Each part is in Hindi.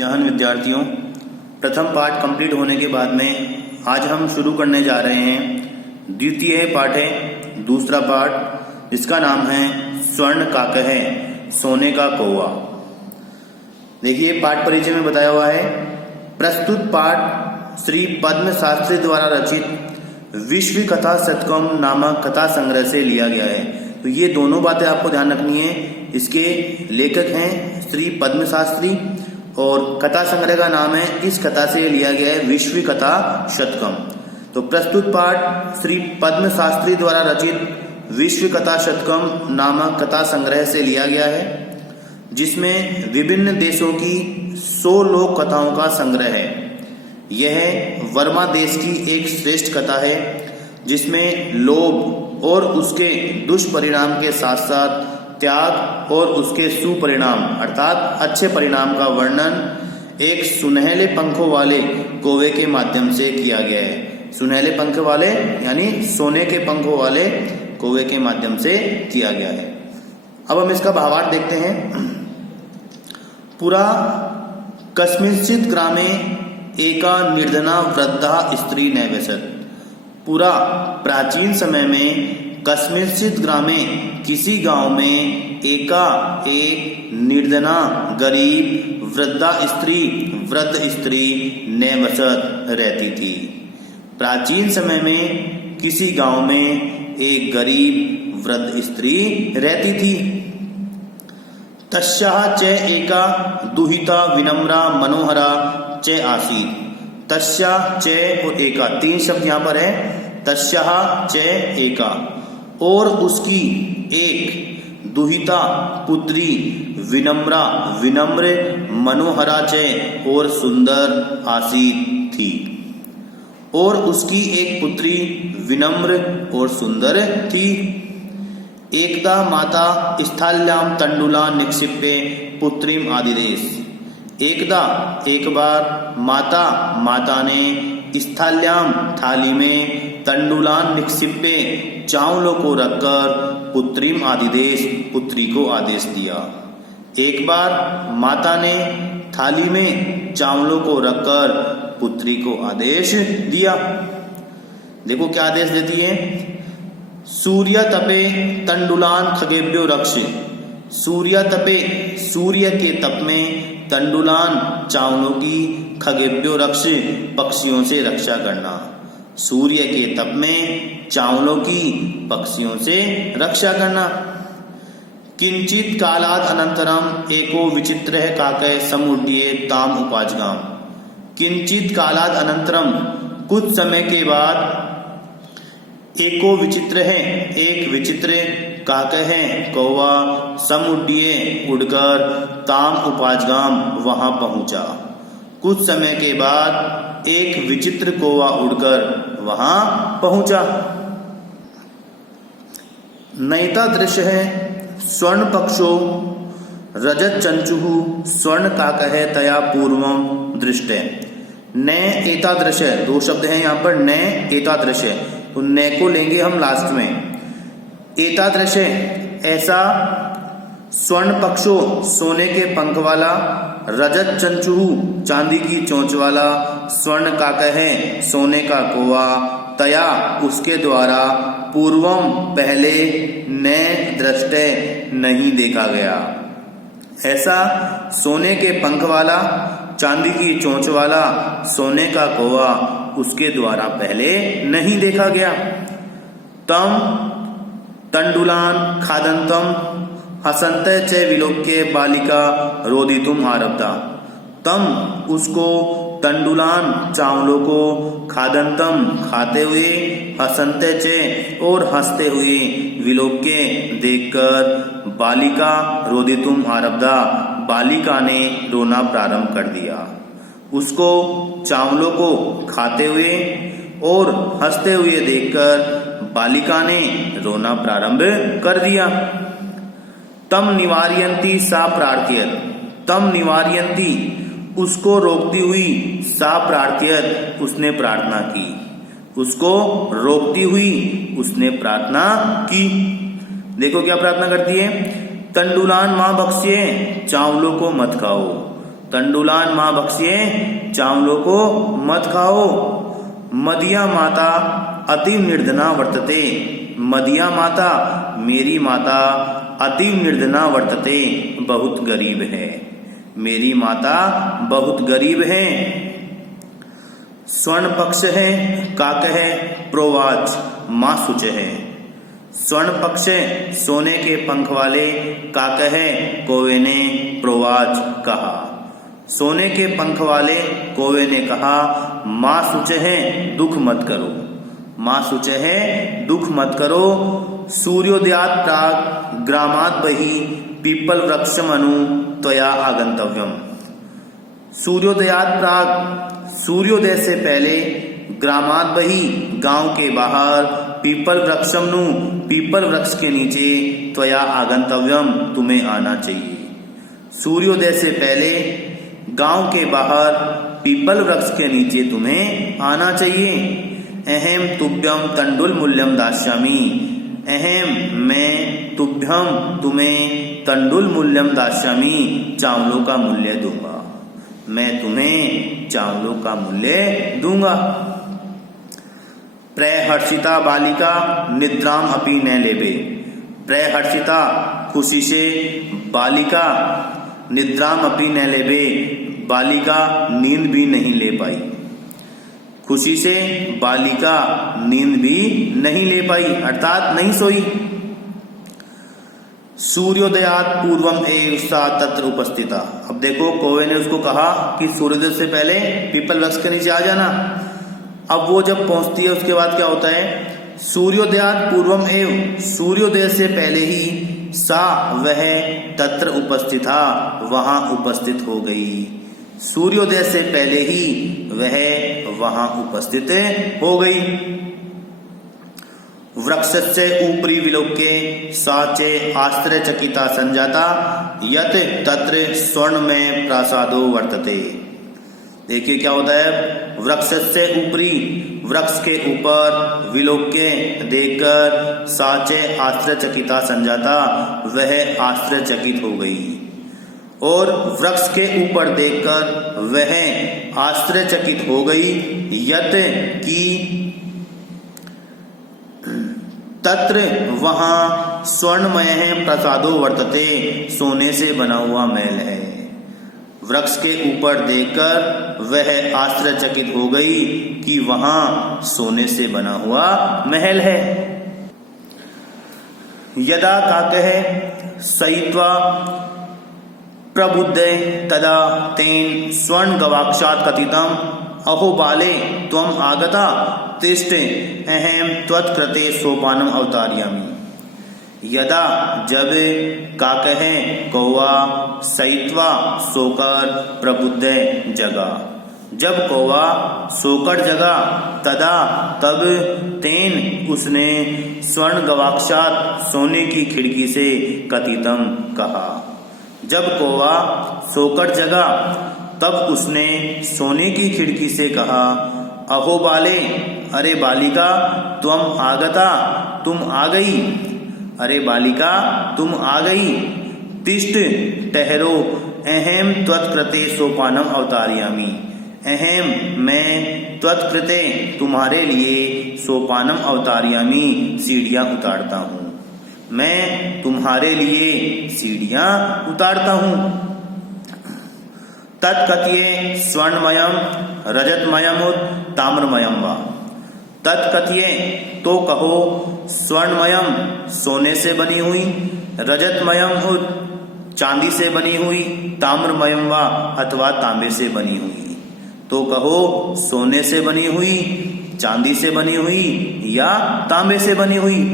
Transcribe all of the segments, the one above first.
महान विद्यार्थियों, प्रथम पाठ कंप्लीट होने के बाद में आज हम शुरू करने जा रहे हैं द्वितीय पाठ है, दूसरा पाठ जिसका नाम है स्वर्ण काकह, सोने का कौवा। देखिए पाठ परिचय में बताया हुआ है, प्रस्तुत पाठ श्री पद्म शास्त्री द्वारा रचित विश्व कथा शतकम नामक कथा संग्रह से लिया गया है। तो ये दोनों बातें आपको ध्यान रखनी है। इसके लेखक हैं श्री पद्म शास्त्री और कथा संग्रह का नाम है, इस कथा से लिया गया है विश्व कथा शतकम। तो प्रस्तुत पाठ श्री पद्म शास्त्री द्वारा रचित विश्व कथा शतकम नामक कथा संग्रह से लिया गया है, जिसमें विभिन्न देशों की 100 लोक कथाओं का संग्रह है। यह वर्मा देश की एक श्रेष्ठ कथा है, जिसमें लोभ और उसके दुष्परिणाम के साथ साथ त्याग और उसके सुपरिणाम अर्थात अच्छे परिणाम का वर्णन एक सुनहले पंखों वाले कौवे के माध्यम से किया गया है। सुनहले पंख वाले यानी सोने के पंखों वाले कौवे के माध्यम से किया गया है। अब हम इसका भावार्थ देखते हैं। पुरा कस्मिंश्चित् ग्रामे एका निर्धना वृद्धा स्त्री नैवसत्। पूरा प्राचीन समय में कस्मिंश्चित् ग्रामे किसी गांव में एक निर्धना गरीब वृद्ध स्त्री नैवसत् रहती थी। प्राचीन समय में किसी गांव में एक गरीब वृद्ध स्त्री रहती थी। तस्याः च एका दुहिता विनम्रा मनोहरा च आसीत्। तस्या च और एका, 3 शब्द यहाँ पर है। तस्याः च एका, और उसकी एक दुहिता पुत्री विनम्रा विनम्र मनोहरा च और सुंदर आसीत् थी। और उसकी एक पुत्री विनम्र और सुंदर थी। एकदा माता स्थाल्याम तंडुला निक्षिप्य पुत्रीम आदिदेश। एकदा एक बार माता ने स्थाल्याम थाली में तंडुलान निक्षिप्य चावलों को रखकर पुत्रीम आदिदेश पुत्री को आदेश दिया। एक बार माता ने थाली में चावलों को रखकर पुत्री को आदेश दिया। देखो क्या आदेश देती है। सूर्य तपे तंडुलान खगेभ्यो रक्ष। सूर्य तपे, सूर्य के तप में तंडुलान चावलों की खगेभ्यो रक्ष, पक्षियों से रक्षा करना। सूर्य के तप में चावलों की पक्षियों से रक्षा करना। किंचित कालाद अनंतरम एको विचित्र काकय समुड्डीये ताम उपाजगाम। किंचित कालाद अनंतरम, कुछ समय के बाद, एको विचित्र है, एक विचित्र काकय है कौवा, समुड्डीये उड़कर, ताम उपाजगाम वहां पहुंचा। कुछ समय के बाद एक विचित्र कौवा उड़कर वहां पहुंचा। नैता दृश्य है स्वर्ण पक्षो रजत चंचुः स्वर्ण काकह तया पूर्वम दृष्टे। न एतादृश, 2 शब्द हैं यहाँ पर, न एतादृश, तो न को लेंगे हम लास्ट में। एतादृश ऐसा, स्वर्ण पक्षो सोने के पंख वाला, रजत चंचुः चांदी की चोंच वाला, स्वर्ण काकह सोने का कौवा, तया उसके द्वारा, पूर्वम पहले, न दृष्टे नहीं देखा गया। ऐसा सोने के पंख वाला, चांदी की चोंच वाला सोने का कौवा उसके द्वारा पहले नहीं देखा गया। तम तंडुलान खादंतम हसन्ते च विलोक्य बालिका रोदितुम आरब्धा। तम उसको, तंडुलान चावलों को, खादंतम खाते हुए, हसन्ते च और हंसते हुए, विलोक्य देखकर, बालिका रोदितुम आरब्धा बालिका ने रोना प्रारंभ कर दिया। उसको चावलों को खाते हुए और हंसते हुए देखकर बालिका ने रोना प्रारंभ कर दिया। तम निवारयंती सा प्रार्थयत। तम निवारयंती उसको रोकती हुई, सा प्रार्थयत उसने प्रार्थना की। उसको रोकती हुई उसने प्रार्थना की। देखो क्या प्रार्थना करती है। तंडुलान मां बख्शिए, चावलों को मत खाओ। तंडुलान माँ भक्ष्ये, चावलों को मत खाओ। मदिया माता अति निर्धना वर्तते, मदिया माता मेरी माता अति निर्धना वर्तते, बहुत गरीब है, मेरी माता बहुत गरीब है। स्वर्ण पक्ष है, काक है, प्रोवाच माँ शुच है। स्वर्ण पक्ष सोने के पंख वाले, काक है, कौवे ने प्रोवाच कहा। सोने के पंख वाले कौवे ने कहा, माँ शुच है, दुख मत करो, माँ शुच है, दुख मत करो। सूर्योदयात प्राग ग्रामात बहि पीपल वृक्षमनु त्वया आगंतव्यम। सूर्योदयात प्राग, सूर्योदय से पहले, ग्रामात बहि गांव के बाहर, पीपल वृक्षमनु पीपल वृक्ष के नीचे, त्वया आगंतव्यम तुम्हें आना चाहिए। सूर्योदय से पहले गांव के बाहर पीपल वृक्ष के नीचे तुम्हें आना चाहिए। अहम तुभ्यम तंडुल मूल्यम दास्यामि, अहम मैं तुभ्यम तुम्हें तंडुल मूल्यम दास्यामि चावलों का मूल्य दूंगा, मैं तुम्हें चावलों का मूल्य दूंगा। प्रहर्षिता बालिका निद्राम अपि न लेबे, प्रहर्षिता खुशी से, बालिका निद्राम अपि न लेबे बालिका नींद भी नहीं ले पाई, खुशी से बालिका नींद भी नहीं ले पाई अर्थात नहीं सोई। सूर्योदयात पूर्वम एव सा तत्र उपस्थिता। अब देखो कौवे ने उसको कहा कि सूर्योदय से पहले पीपल वृक्ष के नीचे आ जाना। अब वो जब पहुंचती है उसके बाद क्या होता है, सूर्योदयात पूर्वम एव, सूर्योदय से पहले ही, सा वह, तत्र उपस्थिता वहां उपस्थित हो गई, सूर्योदय से पहले ही वह वहां उपस्थित हो गई। वृक्षस्य ऊपरी विलोक्य साचे आश्चर्यचकिता संजाता यत तत्र स्वर्णमय प्रासादो वर्तते। देखिए क्या होता है, वृक्षस्य ऊपरी, वृक्ष के ऊपर, विलोक्य देखकर, साचे आश्चर्यचकिता संजाता वह आश्चर्यचकित हो गई, और वृक्ष के ऊपर देखकर वह आश्चर्यचकित हो गई। यत की तत्र वहां स्वर्णमय है, प्रसादो वर्तते सोने से बना हुआ महल है। वृक्ष के ऊपर देखकर वह आश्चर्यचकित हो गई कि वहां सोने से बना हुआ महल है। यदा काकः सयित्वा प्रबुद्धे तदा तेन स्वर्ण गवाक्षात् कथितम् अहो बाले त्वम आगता तिष्ठ अहम त्वत्कृते सोपानम अवतारयामि। यदा जब, काकः कौवा, सयित्वा सोकर, प्रबुद्ध जगा, जब कौवा सोकर जगा, तदा तब, तेन उसने, स्वर्ण गवाक्षात सोने की खिड़की से, कथितम कहा। जब कौवा सोकर जगा तब उसने सोने की खिड़की से कहा, अहो बाले, अरे बालिका, त्वम आगता, तुम आ गई, अरे बालिका तुम आ गई, तिष्ठ ठहरो, अहम त्वत्कृते सोपानम अवतारयामि, अहम मैं, त्वत्कृते तुम्हारे लिए, सोपानम अवतारयामि सीढ़ियां उतारता हूँ, मैं तुम्हारे लिए सीढ़ियां उतारता हूँ। तत्कथ्ये स्वर्णमयम रजतमयम उत ताम्रमयम वा। तत्कथ्ये तो कहो, स्वर्णमयम सोने से बनी हुई, रजतमयम उत चांदी से बनी हुई, ताम्रमयम वा अथवा तांबे से बनी हुई। तो कहो सोने से बनी हुई, चांदी से बनी हुई या तांबे से बनी हुई।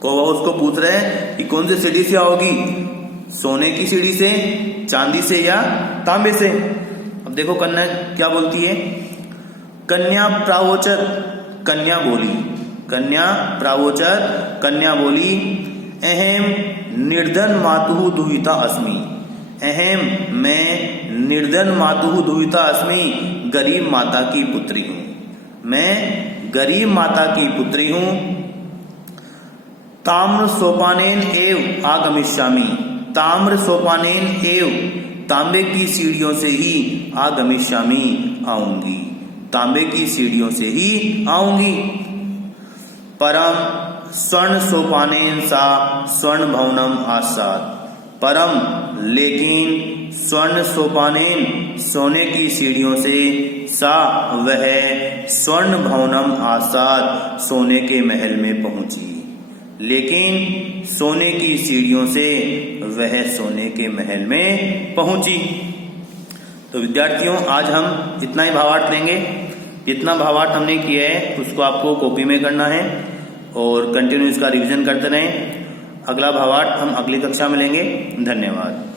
कौवा उसको पूछ रहे हैं कि कौन सी सीढ़ी से आओगी, सोने की सीढ़ी से, चांदी से या तांबे से। अब देखो कन्या क्या बोलती है, कन्या प्रावोचत, कन्या बोली, कन्या प्रावोचत, कन्या बोली, अहम निर्धन मातुः दुहिता अस्मि, अहम मैं निर्धन मातुः दुहिता अस्मि, गरीब माता की पुत्री हूँ, मैं गरीब माता की पुत्री हूँ। ताम्र सोपानेन एव आगमिष्यामि, ताम्र सोपानेन एव, तांबे की सीढ़ियों से ही आगमिष्यामि आऊंगी, तांबे की सीढ़ियों से ही आऊंगी। परम स्वर्ण सोपानेन सा स्वर्ण भवनम आसाद, परम लेकिन स्वर्ण सोपानेन सोने की सीढ़ियों से सा वह स्वर्ण भवनम आसाद सोने के महल में पहुंची, लेकिन सोने की सीढ़ियों से वह सोने के महल में पहुंची। तो विद्यार्थियों आज हम इतना ही भावार्थ लेंगे। जितना भावार्थ हमने किया है उसको आपको कॉपी में करना है और कंटिन्यू इसका रिवीजन करते रहें। अगला भावार्थ हम अगली कक्षा में लेंगे। धन्यवाद।